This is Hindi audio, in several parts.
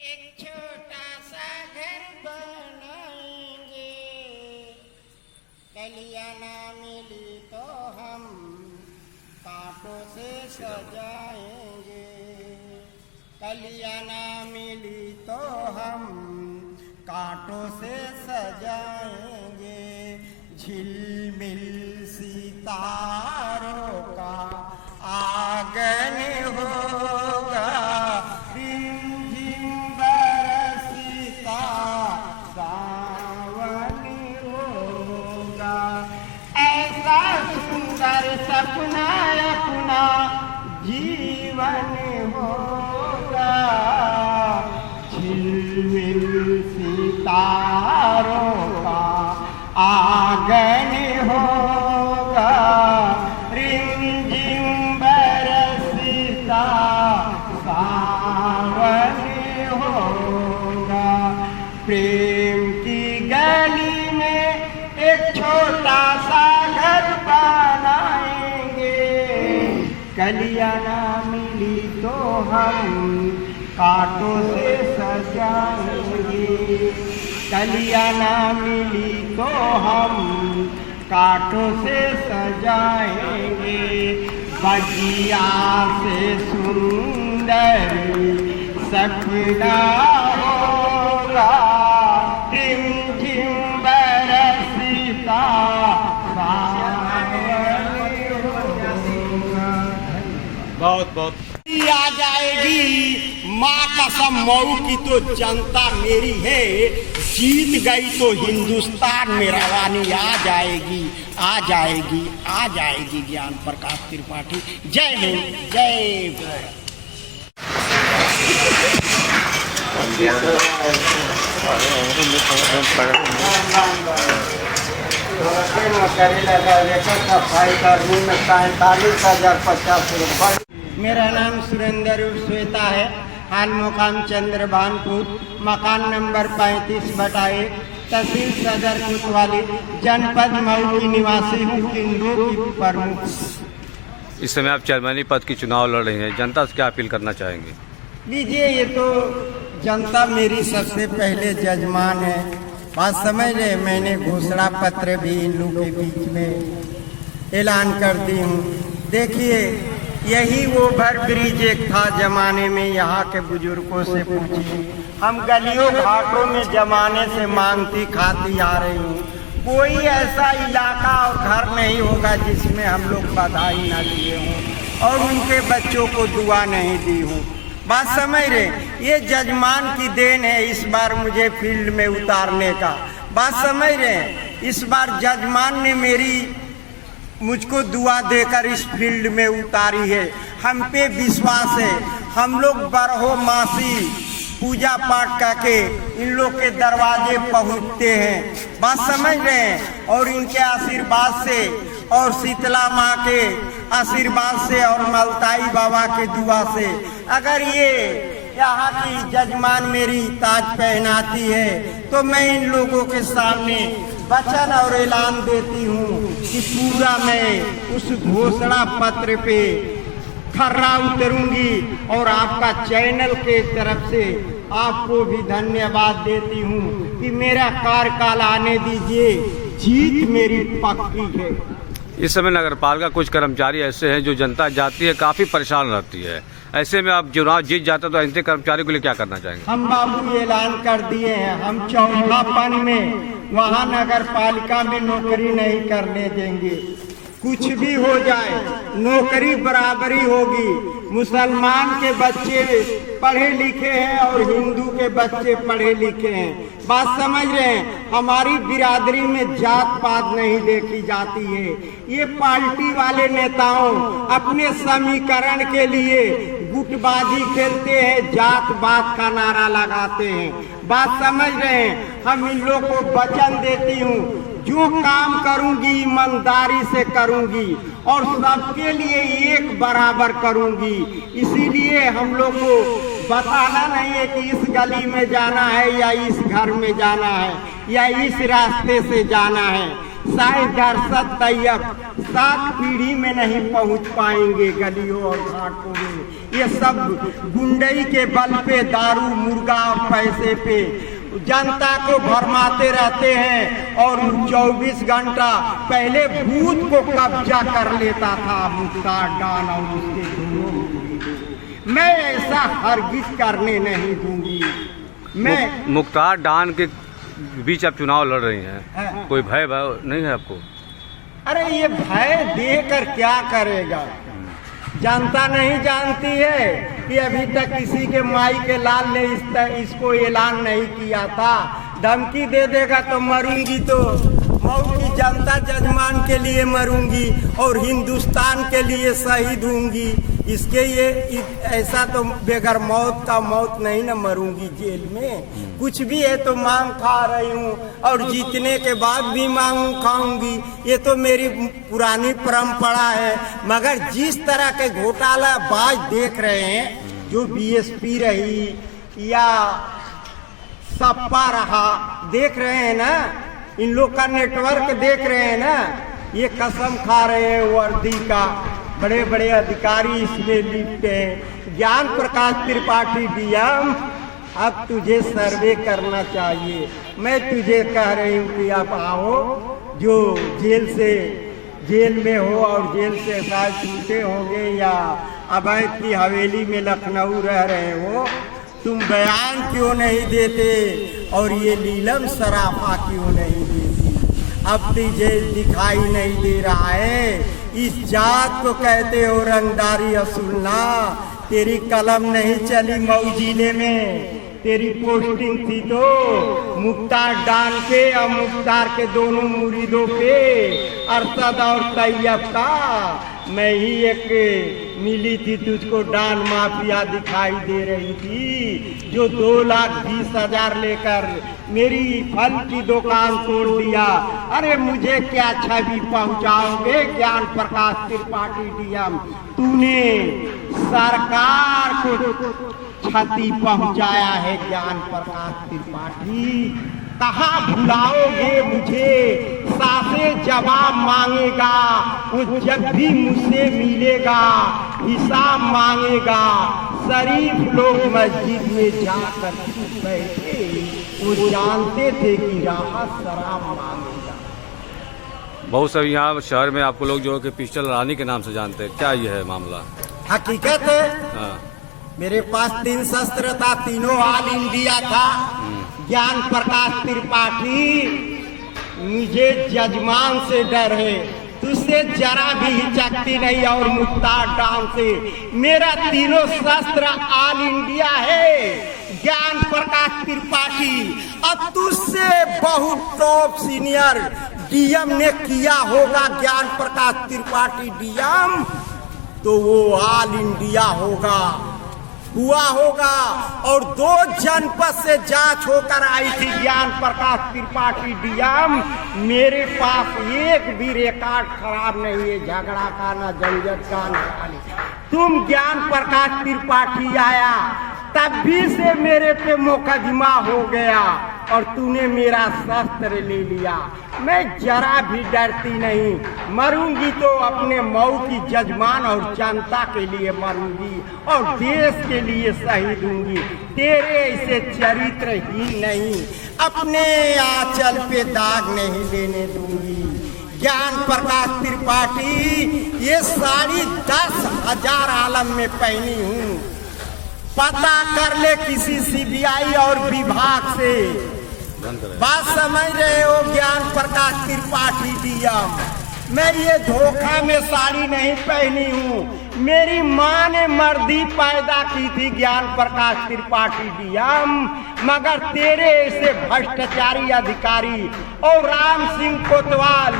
एक छोटा सा घर बनाएंगे, कलियां ना मिली तो हम कांटों से सजाएंगे, कलियां ना मिली तो हम कांटों से सजाएंगे। झिलमिल सितारों का आंगन होगा, रिमझिम बरसता सावन होगा। ऐसा सुंदर सपना अपना जीवन होगा, झिलमिल सितारों का आंगन होगा, रिमझिम बरसता सावन होगा। प्रेम की गली में एक छोटा सा घर बनाएंगे, कलियां ना मिली तो हम कांटों से सजाएंगे, कलियां ना मिली तो हम कांटों से सजाएंगे। बगिया से सुंदर सपना होगा, रिमझिम बरसता सावन होगा। बहुत बहुत आ जाएगी माँ कसम, मऊ की तो जनता मेरी है, जीत गई तो हिंदुस्तान में रवानी आ जाएगी, आ जाएगी, आ जाएगी। ज्ञान प्रकाश त्रिपाठी। जय हिंद, जय भारत। मेरा नाम सुरेंद्र श्वेता है, हाल मुकाम चंद्रभानपुर, मकान नंबर 35/1, तहसील सदर कोतवाली, जनपद मऊ की निवासी हूँ, किंडो की प्रमुख। इस समय आप चेयरमैनी पद की चुनाव लड़ रही हैं, जनता से क्या अपील करना चाहेंगे? लीजिए, ये तो जनता मेरी सबसे पहले जजमान है, बात समझ रहे। मैंने घोषणा पत्र भी इन लोगों के बीच में ऐलान कर दी हूँ। देखिए, यही वो भर ब्रिज एक था जमाने में, यहाँ के बुजुर्गों से पूछिए। हम गलियों घाटों में जमाने से मांगती खाती आ रही हूँ। कोई ऐसा इलाका और घर नहीं होगा जिसमें हम लोग बधाई न दिए हों और उनके बच्चों को दुआ नहीं दी हूँ। बात समझ रहे, ये जजमान की देन है इस बार मुझे फील्ड में उतारने का। बात समझ रहे, इस बार जजमान ने मुझको दुआ देकर इस फील्ड में उतारी है। हम पे विश्वास है, हम लोग बरहो मासी पूजा पाठ करके इन लोग के दरवाजे पहुंचते हैं। बात समझ रहे हैं, और इनके आशीर्वाद से और शीतला माँ के आशीर्वाद से और मलताई बाबा के दुआ से अगर ये यहाँ की जजमान मेरी ताज पहनाती है तो मैं इन लोगों के सामने वचन और ऐलान देती हूँ कि पूरा मैं उस घोषणा पत्र पे खर्रा उतरूंगी और आपका चैनल के तरफ से आपको भी धन्यवाद देती हूँ कि मेरा कार्यकाल आने दीजिए, जीत मेरी पक्की है। इस समय नगरपालिका कुछ कर्मचारी ऐसे हैं जो जनता जाती है काफी परेशान रहती है, ऐसे में आप चुनाव जीत जाते तो ऐसे कर्मचारी के लिए क्या करना चाहेंगे? हम बाबू ऐलान कर दिए हैं, हम चौथापन में वहाँ नगर पालिका में नौकरी नहीं करने देंगे। कुछ भी हो जाए नौकरी बराबरी होगी। मुसलमान के बच्चे पढ़े लिखे हैं और हिंदू के बच्चे पढ़े लिखे हैं। बात समझ रहे हैं, हमारी बिरादरी में जात पात नहीं देखी जाती है। ये पार्टी वाले नेताओं अपने समीकरण के लिए गुटबाजी खेलते हैं, जात बात का नारा लगाते हैं। बात समझ रहे हैं, हम इन लोगों को वचन देती हूँ, जो काम करूंगी ईमानदारी से करूंगी और सबके लिए एक बराबर करूंगी। इसीलिए हम लोग को बताना नहीं है कि इस गली में जाना है या इस घर में जाना है या इस रास्ते से जाना है। शायद दरसद तैयब 7 पीढ़ी में नहीं पहुंच पाएंगे गलियों और घाटों में। ये सब गुंडई के बल पे, दारू मुर्गा और पैसे पे जनता को भरमाते रहते हैं और 24 घंटा पहले भूत को कब्जा कर लेता था मुख्तार डान और उसके गुंडों। मैं ऐसा हरगिज करने नहीं दूंगी। मैं मुख्तार डान के बीच आप चुनाव लड़ रही हैं, कोई भय नहीं है आपको? अरे ये भय देकर क्या करेगा? जनता नहीं जानती है कि अभी तक किसी के माई के लाल ने इसको ऐलान नहीं किया था। धमकी दे देगा तो मरूंगी, तो मऊ की जनता जजमान के लिए मरूंगी और हिंदुस्तान के लिए शहीद होंगी। इसके ये ऐसा तो बेगर मौत का मौत नहीं न मरूंगी जेल में। कुछ भी है तो मांग खा रही हूँ और जीतने के बाद भी मांग खाऊंगी। ये तो मेरी पुरानी परंपरा है। मगर जिस तरह के घोटाला बाज देख रहे हैं, जो बीएसपी रही या सपा रहा, देख रहे हैं ना, इन लोग का नेटवर्क देख रहे हैं ना, ये कसम खा रहे हैं वर्दी का। बड़े बड़े अधिकारी इसमें लिप्त हैं। ज्ञान प्रकाश त्रिपाठी डीएम, अब तुझे सर्वे करना चाहिए। मैं तुझे कह रही हूँ कि आप आओ, जो जेल में हो और जेल से शायद छूटे होंगे या अवैध की हवेली में लखनऊ रह रहे हो, तुम बयान क्यों नहीं देते और ये नीलम सराफा क्यों नहीं देती? अब तुझे दिखाई नहीं दे रहा है। इस जात को कहते हो रंगदारी असूलना। तेरी कलम नहीं चली मऊ जिले में, तेरी पोस्टिंग थी तो मुख्तार डान पे और मुख्तार के दोनों मुरीदों पे, अरशद और तैयब का। मैं ही एक मिली थी तुझको, डान माफिया दिखाई दे रही थी, जो 2,20,000 लेकर मेरी फल की दुकान तोड़ दिया। अरे मुझे क्या छवि पहुंचाओगे ज्ञान प्रकाश त्रिपाठी डीएम? तूने सरकार को क्षति पहुंचाया है ज्ञान प्रकाश त्रिपाठी। कहाँ भुलाओगे मुझे? सासे जवाब मांगेगा वो जब भी मुझसे मिलेगा, हिसाब मांगेगा। शरीफ लोग मस्जिद में जाकर चुप बैठे, वो जानते थे कि राहत शराब मांगेगा। बहुत सब यहाँ शहर में आपको लोग जो है कि पिस्टल रानी के नाम से जानते हैं, क्या ये है मामला? हकीकत है। हाँ। मेरे पास 3 शस्त्र था, तीनों ऑल इंडिया था। ज्ञान प्रकाश त्रिपाठी, मुझे जजमान से डर है, तुझसे जरा भी हिचकती नहीं। और मुख्तार डान से मेरा तीनों शस्त्र ऑल इंडिया है। ज्ञान प्रकाश त्रिपाठी, अब तुझसे बहुत टॉप सीनियर डीएम ने किया होगा ज्ञान प्रकाश त्रिपाठी डीएम, तो वो ऑल इंडिया हुआ होगा। और 2 जनपद से जांच होकर आई थी ज्ञान प्रकाश त्रिपाठी डीएम। मेरे पास एक भी रिकॉर्ड खराब नहीं है, झगड़ा का ना झंझट का ना खाली। तुम ज्ञान प्रकाश त्रिपाठी आया तब भी से मेरे पे मुकदमा हो गया और तूने मेरा शस्त्र ले लिया। मैं जरा भी डरती नहीं, मरूंगी तो अपने मऊ की जजमान और जनता के लिए मरूंगी और देश के लिए शहीद होंगी। तेरे ऐसे चरित्रहीन नहीं, अपने आंचल पे दाग नहीं लेने दूंगी। ज्ञान प्रकाश त्रिपाठी, ये साड़ी 10,000 आलम में पहनी हूँ। पता कर ले किसी सीबीआई और विभाग से। बात समझ रहे हो ज्ञान प्रकाश त्रिपाठी डीएम? मैं ये धोखा में साड़ी नहीं पहनी हूँ। मेरी माँ ने मर्दी पैदा की थी ज्ञान प्रकाश त्रिपाठी डीएम। मगर तेरे ऐसे भ्रष्टाचारी अधिकारी और राम सिंह कोतवाल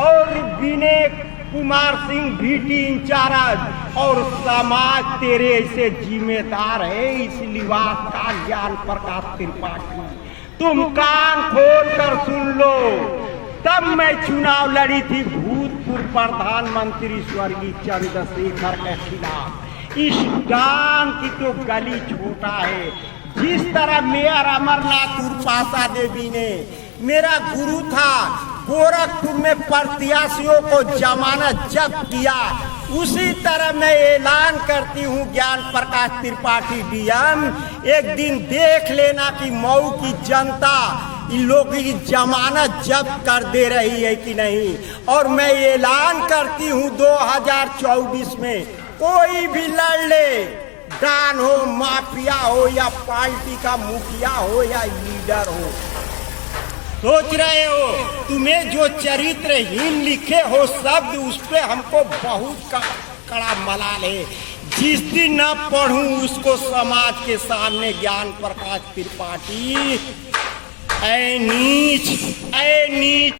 और विनय कुमार सिंह VT इंचार्ज और समाज तेरे ऐसे जिम्मेदार है इस लिबास का ज्ञान प्रकाश त्रिपाठी। तुम कान खोल कर सुन लो, तब मैं चुनाव लड़ी थी भूतपूर्व प्रधानमंत्री स्वर्गीय चंद्रशेखर के खिलाफ। इस डान की तो गली छोटा है। जिस तरह मेयर अमरनाथ उर्पासा देवी ने, मेरा गुरु था गोरखपुर में प्रत्याशियों को जमानत जब्त किया, उसी तरह मैं ऐलान करती हूँ ज्ञान प्रकाश त्रिपाठी डीएम, एक दिन देख लेना कि मऊ की जनता इन लोगों की जमानत जब्त कर दे रही है कि नहीं। और मैं ऐलान करती हूँ 2024 में कोई भी लड़ ले, डान हो, माफिया हो या पार्टी का मुखिया हो या लीडर हो, सोच रहे हो तुम्हें जो चरित्रहीन लिखे हो शब्द उस पे हमको बहुत कड़ा मलाल है। जिस दिन न पढ़ूं उसको समाज के सामने ज्ञान प्रकाश त्रिपाठी ऐ नीच